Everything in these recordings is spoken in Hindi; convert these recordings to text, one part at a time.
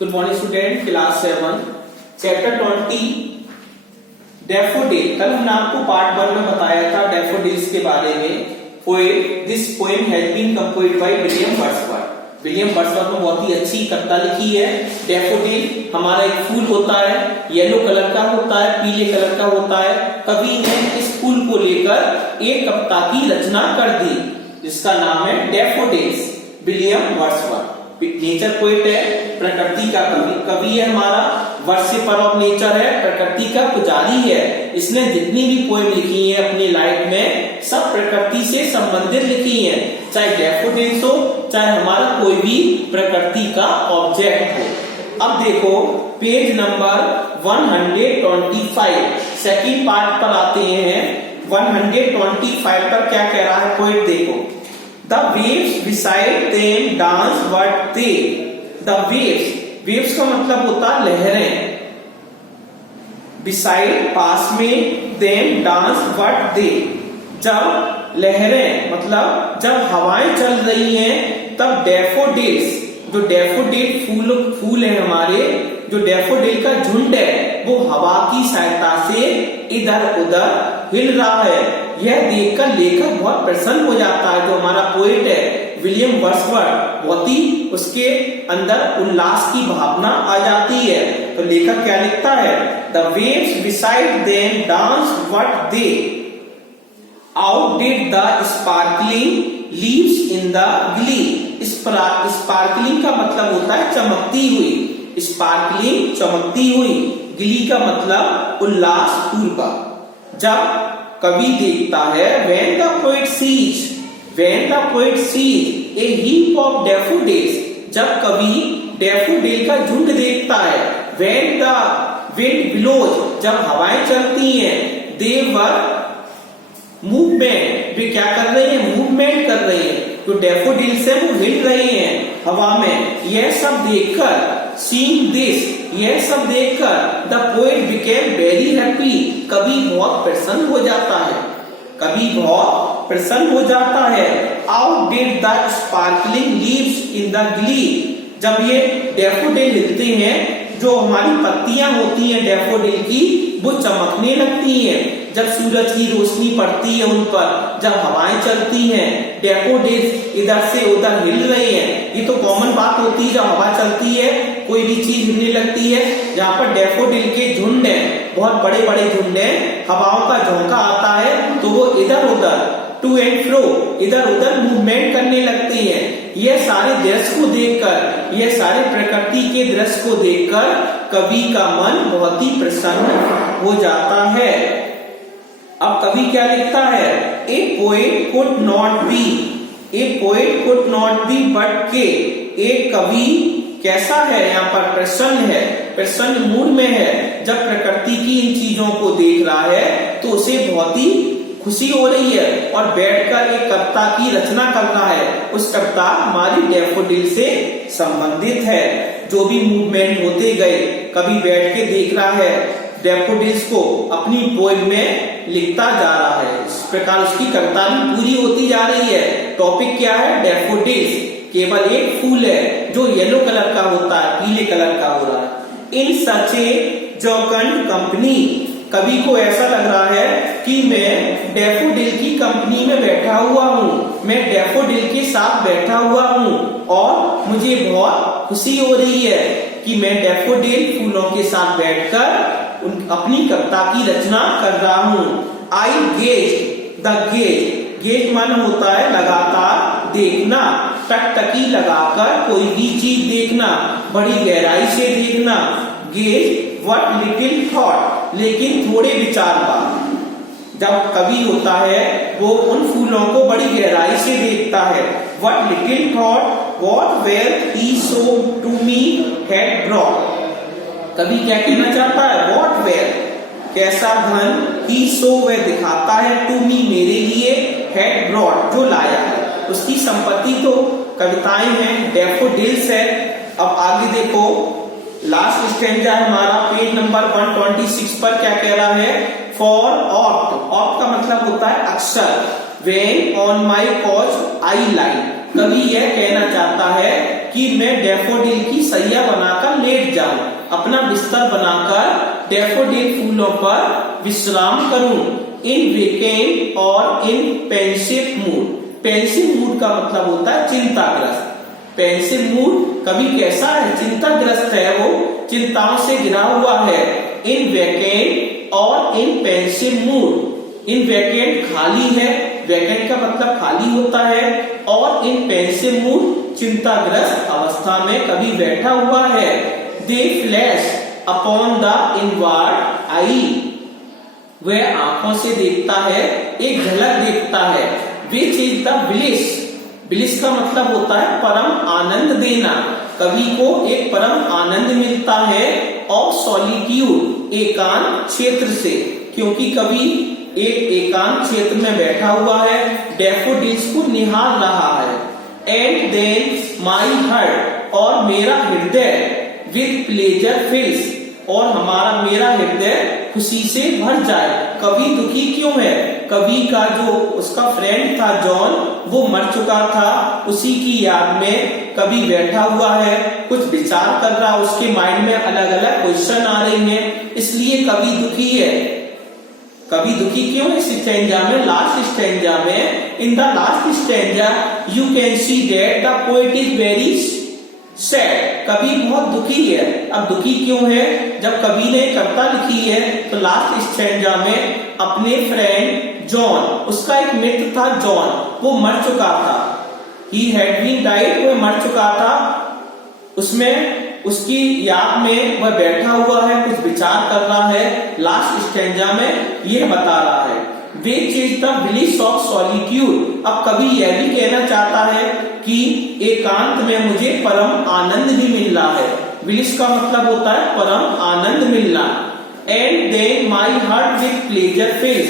Good morning student, class 7 chapter 20 daffodil. कल हमने आपको पार्ट 1 में बताया था डैफोडिल्स के बारे में। Poem this poem has been composed by William Wordsworth. William Wordsworth ने बहुत ही अच्छी कविता लिखी है। डैफोडिल हमारा एक फूल होता है, येलो कलर का होता है, पीले कलर का होता है। कवि ने इस फूल को लेकर एक कविता की रचना कर दी जिसका नाम है daffodils. William Wordsworth nature poet है, प्रकृति का कवि है हमारा, वर्शिपर ऑफ नेचर है, प्रकृति का पुजारी है। इसने जितनी भी पोएम लिखी है अपनी लाइफ में सब प्रकृति से संबंधित लिखी है, चाहे डैफोडिल्स हो चाहे हमारा कोई भी प्रकृति का ऑब्जेक्ट हो। अब देखो पेज नंबर 125 सेकंड पार्ट पर आते हैं। 125 पर क्या कह रहा है पोएट, देखो। The waves beside them dance what they, the waves का मतलब होता है लहरें, beside पास में, them dance what they, जब लहरें मतलब जब हवाएं चल रही हैं तब डैफोडिल्स, जो डैफोडिल फूल है हमारे, जो डैफोडिल का झुंड है वो हवा की सहायता से इधर उधर हिल रहा है। यह देखकर लेखक बहुत प्रसन्न हो जाता है। जो हमारा पोएट है विलियम वर्ड्सवर्थ, बहुत ही उसके अंदर उल्लास की भावना आ जाती है। तो लेखक क्या लिखता है, the waves beside them dance what they outdid the sparkling leaves in the glee. Sparkling का मतलब होता है चमकती हुई, स्पार्कलिंग चमकती हुई, ग्ली का मतलब उल्लास पूर्वक। जब कवि देखता है when the poet sees a heap of daffodils, जब कवि डैफोडिल का झुंड देखता है, when the wind blows, जब हवाएं चलती हैं, they were movement, वे क्या कर रहे हैं, मूवमेंट कर रहे हैं, जो डैफोडिल से वो हिल रहे हैं हवा में। यह सब देखकर seeing this, यह सब देखकर the poet became very happy, कवि बहुत प्रसन्न हो जाता है, कवि बहुत प्रसन्न हो जाता है। Out did the sparkling leaves in the glee, जब ये डैफोडिल हिलते हैं, जो हमारी पत्तियां होती हैं डैफोडिल की वो चमकने लगती हैं जब सूरज की रोशनी पड़ती है उन पर, जब हवाएं चलती हैं, डैफोडिल्स इधर से उधर हिल रहे हैं। ये तो कॉमन बात होती है, जब हवा चलती है कोई भी चीज हिलने लगती है। जहाँ पर डैफोडिल के झुंड है, बहुत बड़े बड़े झुंड है, हवाओं का झोंका आता है तो वो इधर उधर टू एंड फ्रो इधर उधर मूवमेंट करने लगते हैं। यह सारे दृश्य को देखकर, यह सारे प्रकृति के दृश्य को देखकर कवि का मन बहुत ही प्रसन्न हो जाता है। अब कवि क्या लिखता है, ए poet could not be but के, एक कवि कैसा है, यहाँ पर प्रसन्न है, प्रसन्न मूड में है। जब प्रकृति की इन चीजों को देख रहा है तो उसे बहुत ही खुशी हो रही है और बैठकर एक कविता की रचना कर रहा है। उस कविता हमारी डैफोडिल से संबंधित है। जो भी मूवमेंट होते गए कभी बैठ के देख रहा है डैफोडिल्स को, अपनी पोएम में लिखता जा रहा है। इस प्रकार उसकी कविता भी पूरी होती जा रही है। टॉपिक क्या है, डैफोडिल्स केवल एक फूल है जो येलो कलर का होता है, पीले कलर का हो रहा है। इन सच ए जॉकंड कंपनी, कवि को ऐसा लग रहा है कि मैं डैफोडिल की कंपनी में बैठा हुआ हूँ, मैं डैफोडिल के साथ बैठा हुआ हूँ और मुझे बहुत खुशी हो रही है कि मैं डैफोडिल फूलों के साथ बैठकर अपनी कविता की रचना कर रहा हूँ। आई गेज मन होता है लगातार देखना, टकटकी लगाकर कोई भी चीज देखना, बड़ी गहराई से देखना। गेज व्हाट लिटिल थॉट, लेकिन थोड़े विचार बात। जब कवि होता है वो उन फूलों को बड़ी गहराई से देखता है। What little thought what wealth he so to me had brought, कवि क्या कहना चाहता है, व्हाट वेल्थ कैसा धन, ही सो वह दिखाता है, टू मी मेरे लिए, हैड ब्रॉट जो लाया है। उसकी संपत्ति तो कविताएं हैं, डैफोडिल्स है। अब आगे देखो लास्ट स्टैंजा है हमारा पेज नंबर 126 पर क्या कह रहा है, फॉर ऑफ्ट का मतलब होता है अक्सर, when on my couch I lie, कवि यह कहना चाहता है कि मैं डैफोडिल की सैया बनाकर लेट अपना बिस्तर बनाकर डैफोडिल फूलों पर विश्राम करूं। इन वीकेंड और इन पेंसिव मूड। पेंसिव मूड का मतलब होता है चिंताग्रस्त। पेंसिव मूड कभी कैसा है, चिंताग्रस्त है, वो चिंताओं से घिरा हुआ है। इन वैकेंट और इन पेंसिव मूड। इन वैकेंट खाली है, वैकेंट का मतलब खाली होता है, और इन पेंसिव मूड चिंताग्रस्त अवस्था में कभी बैठा हुआ है। दे फ्लैश अपॉन द इनवर्ड आई। वह आंखों से देखता है, एक झलक देखता है। Which is the bliss. Bliss का मतलब होता है परम आनंद देना। कवि को एक परम आनंद मिलता है ऑफ सॉलिट्यूड, एकांत क्षेत्र से, क्योंकि कवि एक एकांत क्षेत्र में बैठा हुआ है, डैफोडिल्स को निहार रहा है। एंड देन माई हार्ट, और मेरा हृदय विद प्लेजर फिल्स, और मेरा हृदय खुशी से भर जाए। कवि दुखी क्यों है? कवि का जो उसका फ्रेंड था जॉन, वो मर चुका था, उसी की याद में कवि बैठा हुआ है, कुछ विचार कर रहा, उसके माइंड में अलग अलग क्वेश्चन आ रही हैं, इसलिए कवि दुखी है। कवि दुखी क्यों है? इस स्टैंजा में, लास्ट स्टैंजा में, in the last stanza you can see that the poet is very sad. कवि बहुत दुखी है। अब दुखी क्यों है? जब कवि ने कविता लिखी है तो लास्ट स्टैंजा में अपने फ्रेंड जॉन, उसका एक मित्र था जॉन, वो मर चुका था। ही हैड बीन डाइड, वो मर चुका था, उसमें उसकी याद में वह बैठा हुआ है, कुछ विचार कर रहा है। लास्ट स्टैंजा में यह बता रहा है which is the bliss of solitude. अब कवि यह भी कहना चाहता है कि एकांत में मुझे परम आनंद भी मिल रहा है। ब्लिस का मतलब होता है परम आनंद मिलना। And then my heart with pleasure fills,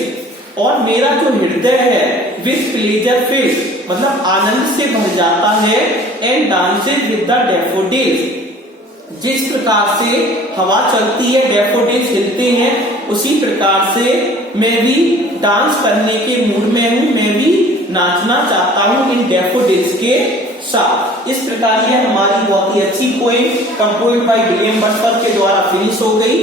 और मेरा जो हृदय है विथ प्लेजर फिल्स मतलब आनंद से भर जाता है। And dances with the daffodils, जिस प्रकार से हवा चलती है, डैफोडिल्स हिलते हैं, उसी प्रकार से मैं भी डांस करने के मूड में हूँ, मैं भी नाचना चाहता हूँ इन डैफोडिल्स के साथ। इस प्रकार यह हमारी बहुत ही अच्छी poem composed by William Wordsworth के द्वारा फिनिश हो गई।